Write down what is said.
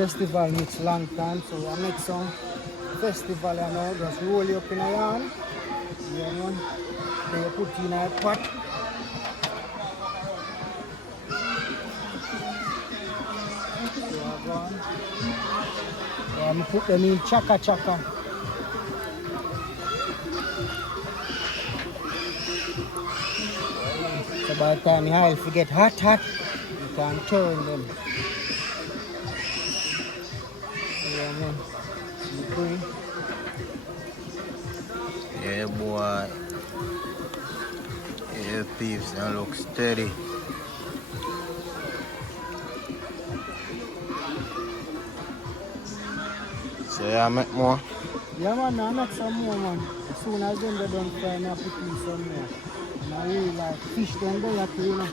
festival mix long time, so I make some festival and all, just roll you up in a yarn. Yeah, man. Then you put in a pot. Yeah, go on. So I'm put them in chaka chaka. So by the time the oil get hot, you can turn them. Yeah, man. Yeah, boy. Yeah, thieves, that look steady. So yeah, I make more. Yeah, man, I make some more, man. As soon as them they done fry, I put in some more. And I really like fish them there too, you know.